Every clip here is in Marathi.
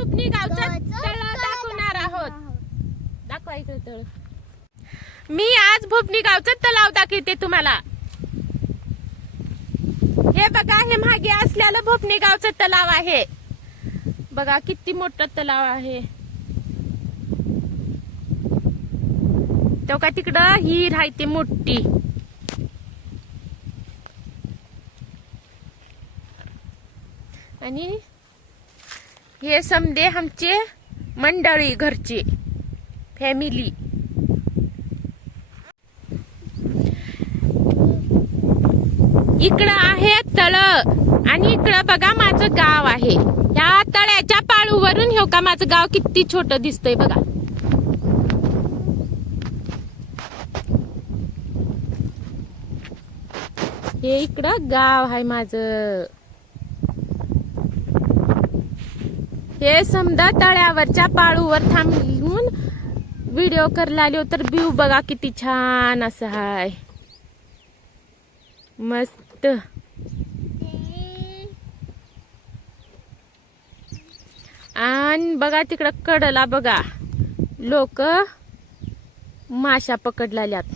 भुपणी गावचं तळ दाखवणार आहोत. दाखवा इकडे तळ. मी आज भुपणी गावचं तलाव दाखवते तुम्हाला. हे बघा, हे मागे असलेलं भुपणी गावचं तलाव आहे. बघा किती मोठं तलाव आहे. तो का तिकडं हिर आहे ती मोठी. आणि हे समदे आमचे मंडळी, घरचे फॅमिली. इकडं आहे तळ आणि इकडं बघा माझं गाव आहे. ह्या तळ्याच्या पाळूवरून हे का माझं गाव किती छोटं दिसतंय बघा. हे इकडं गाव आहे माझं. हे समजा तळ्यावरच्या पाळूवर थांबून व्हिडिओ करायला आलो तर व्ह्यू बघा किती छान असं आहे. मस्त. आणि बघा तिकडं कडला बघा लोक माशा पकडलाल्यात.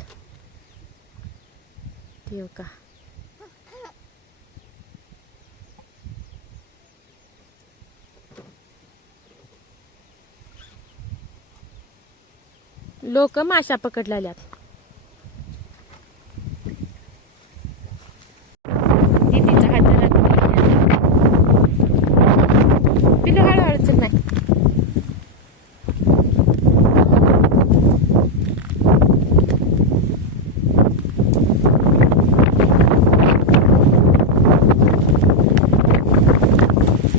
ठेव का लोक माशा पकडलाल्यात. दीदीचा हात धरा. पिलू हळूहळू चल. नाही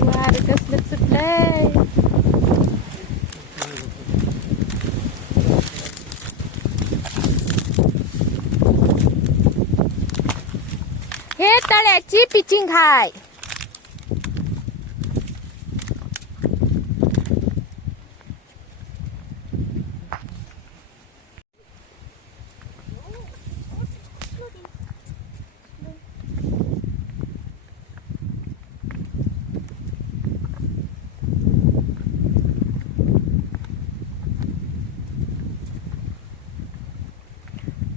वार कसलं सुटलंय. हे तळ्याची पिचिंग हाय.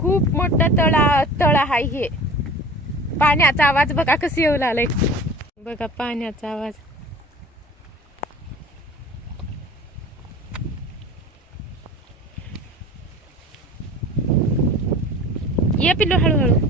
खूप मोठं तळ आहे हे. पाण्याचा आवाज बघा कसं येऊ लागलाय. बघा पाण्याचा आवाज. ये पिल्लू हळूहळू.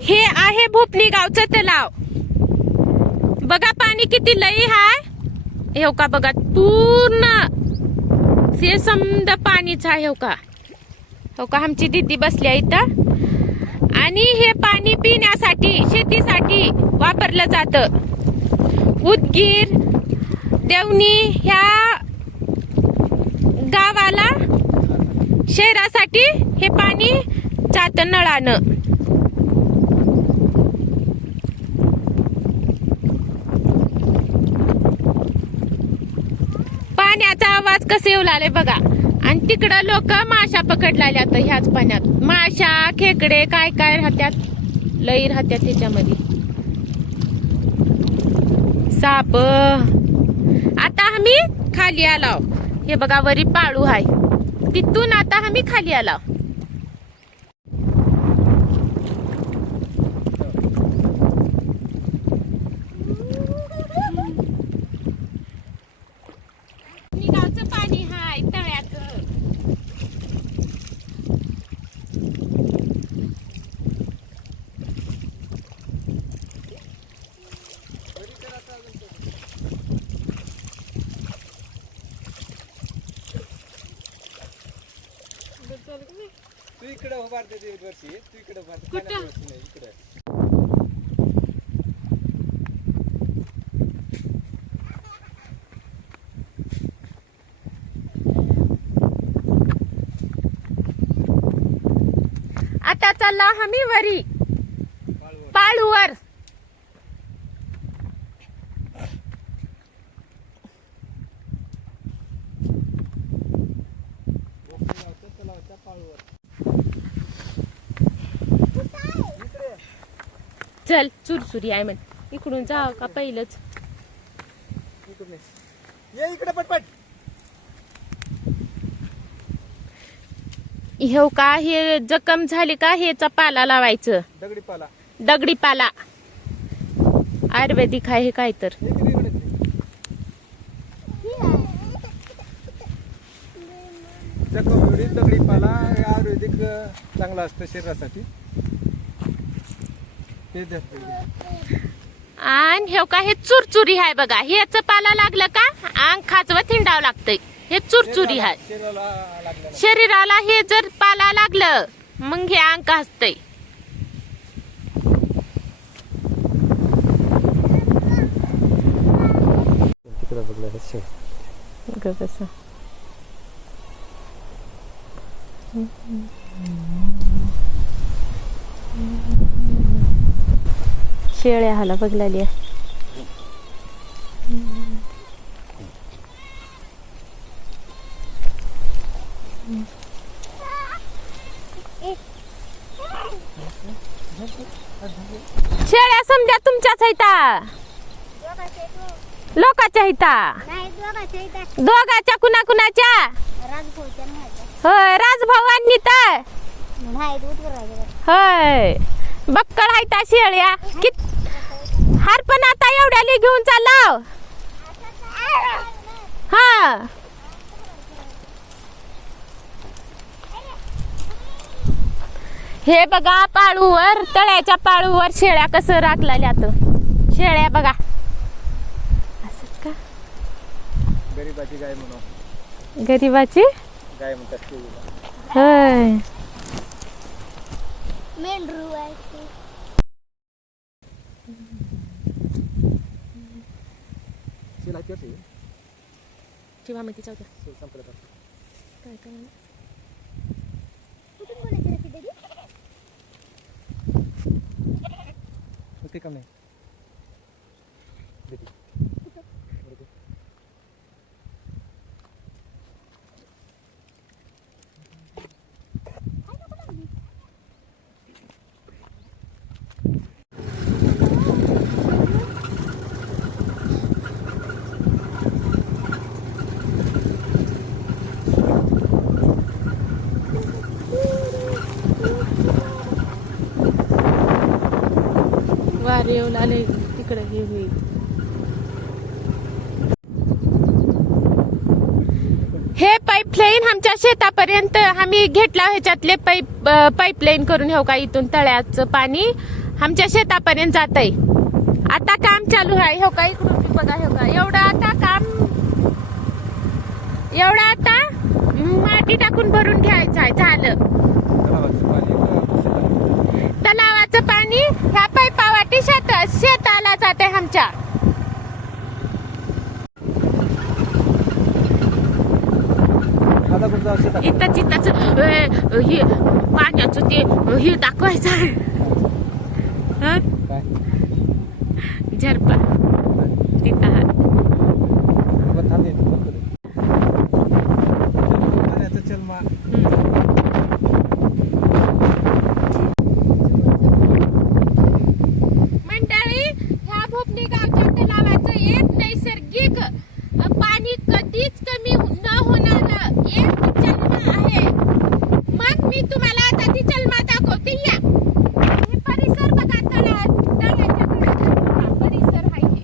हे आहे भुपणी गावचं तलाव. बघा पाणी किती लई हाय. हे का बघा पूर्ण से समद पाणीच आहे. हो का आमची दीदी बसल्या इथं. आणि हे पाणी पिण्यासाठी, शेतीसाठी वापरलं जातं. उदगीर, देवणी ह्या गावाला, शहरासाठी हे पाणी जातं नळानं. पाण्याचा आवाज कसे येऊ लागले बघा. आणि तिकडं लोक माशा पकडलाल्या ह्याच पाण्यात. माशा, खेकडे काय काय राहत्यात, लई राहत्यात त्याच्यामध्ये. साप. आता आम्ही खाली आलो. हे बघा वरी पाळू आहे. तिथून आता आम्ही खाली आलो. गावचं पाणी हाय तळ्याचं. तू इकडे उभारते ते वर्षी. तू इकडे उभारते. कुठं? इकडे. आता चाललो आम्ही वरी पाळूवर. तलावाच्या पाळूवर. चल चुरचुरी आहे म्हण. इकडून जाव का पहिलंच. इकडून ये इकडे पटपट. हे का हे जखम झाली का हेचा पाला लावायचं. दगडी पाला. दगडी पाला आयुर्वेदिक आहे हे काय तर. जखम दगडी पाला आयुर्वेदिक चांगला असतं शरीरासाठी. ते आणि हे का हे चुरचुरी आहे बघा. हेच पाला लागलं का अंग खाजवं थिंडावं लागतंय. हे चुरचुरी आहे शरीराला लागलं. शरीराला. हे जर पाला लागलं मग हे अंग असतंय. तिकडे बघलं कसं शेळ्या हाला बघलाली. शेळ्या समजा तुमच्याच आहेत लोकांच्या आहेत. दोघाच्या कुणा कुणाच्या. होय राजभावांनी तर. होय बक्कळ आहेत शेळ्या. हार पण आता एवढ्याली घेऊन चाललो. हा हे बघा पाळूवर तळ्याच्या पाळूवर शेळ्या कसं राखलेल्या. शेळ्या बघा असंच का. गरीबाची गाय म्हणून. गरीबाची गाय म्हणतात. होय मेंढरू आहे. शिला किती किंवा मग तिच्या संपलं का? काय काय कुठून बोलायचं रे दीदी? होते का नाही दीदी? वारे येऊ लागले तिकडे हे होईल. हे पाईपलाईन आमच्या शेतापर्यंत आम्ही घेतला. ह्याच्यातले पाईपलाईन करून हो का इथून तळ्याचं पाणी आमच्या शेतापर्यंत जात आहे. आता काम चालू आहे. हो का इकडून बघा. हो का एवढं आता काम एवढं आता माती टाकून भरून घ्यायचं आहे. झालं. तलावाचं पाणी ह्या पाईपावाटी शेताला जाते आमच्या. इथंच हे पाण्याचं ते हे दाखवायचं आहे. झरपा तिथं पाण्याचा चलमा. मंडळी ह्या भोपणी गावच्या तलावाचं एक नैसर्गिक पाणी कधीच कमी न होणार एक चलमा आहे. मग मी तुम्हाला आता ती चलमा दाखवते. या हे परिसर बघा. तळ्याच्या परिसर आहे.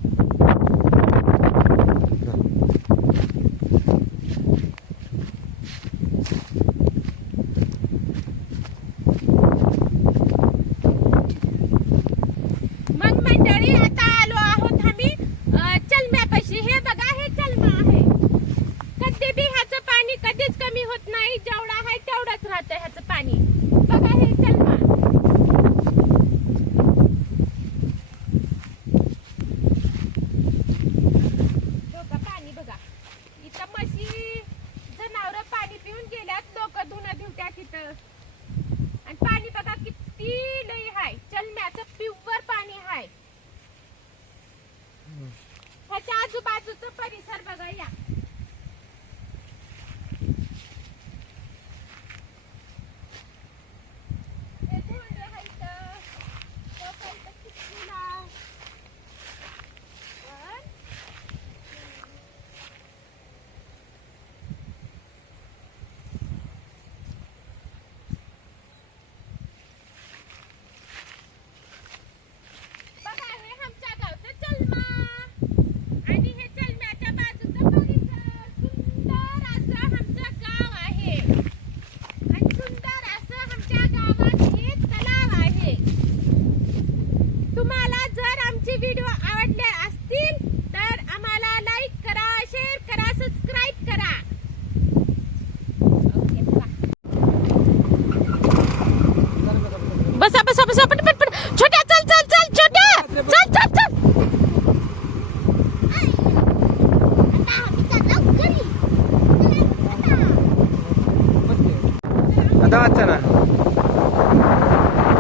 वाचा ना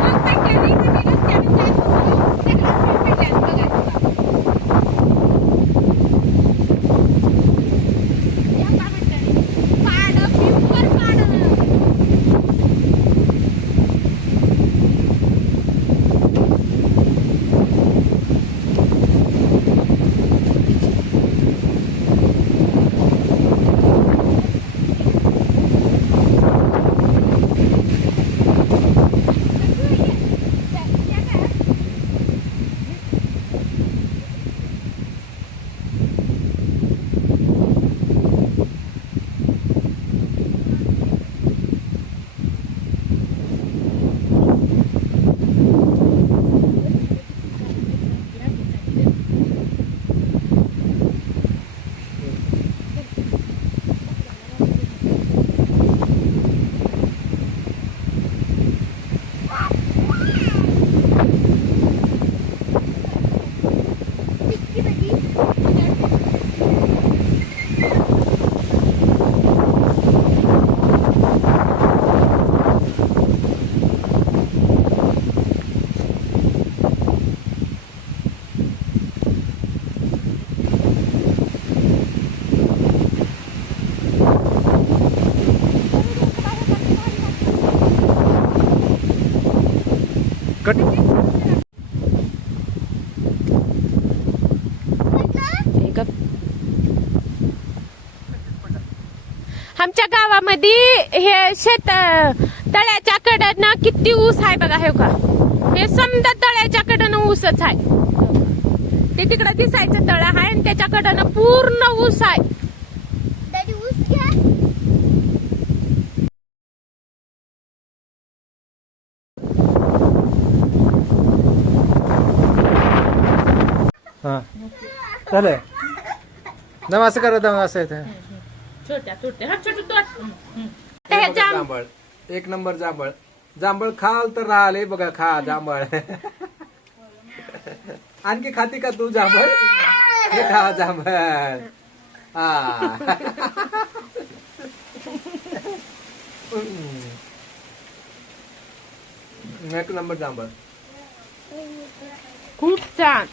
मग मंडळी, आम्ही रस्त्याने जात होतो. सगळं पडल्यात बघा तुला. या का मंडळी? पाडं, पिंपर पाडं. टिक्की भाजी कट हे गप. आमच्या गावामध्ये हे शेत तळ्याच्या कडनं किती ऊस आहे बघा हे का. हे समजा तळ्याच्या कडनं ऊसच आहे. ते तिकडं दिसायचं तळ आहे आणि त्याच्या कडनं पूर्ण ऊस आहे. दादी ऊस घ्या हा चालेल ना असं करत असं येतं छोट्या छोट्या हा छोटं तोट. हे जाम जांभळ एक नंबर जांभळ जांभळ खाल तर राहिले बघा खा जांभळ आणखी खाती का तू जांभळ हे खा जांभळ हा एक नंबर जांभळ खूप छान.